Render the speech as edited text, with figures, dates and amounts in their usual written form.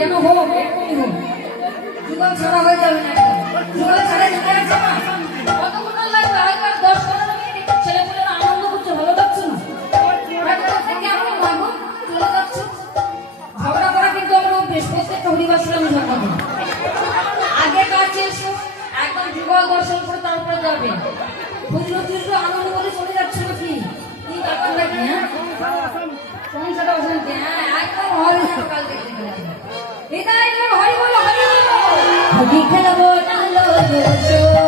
যেন হোক এক্ষুনি হোক জীবন ছাড়া হয়ে যাবে না জীবন ছাড়া যেতে আছে না কতক্ষণ লাগবে হয়তো 10-15 মিনিট ছেলেপুলেরা আনন্দ করছে ভালো লাগছে না কেমন লাগবো চলে যাচ্ছ ঝগড়া করা কিন্তু আমরা অভ্যেস প্রত্যেকটা হরিবাসীর আমি ঝগড়া করি আগে কাছে এসো একদম যুগল দর্শন করে তারপরে যাবে বুঝলো আনন্দ করে চলে যাচ্ছ নাকি কি ব্যাপার নাকি হ্যাঁ সংসারটা অশান্তি হ্যাঁ একদম হরি কাল দেখতে গেলে হরি বলো হরি খেলবো না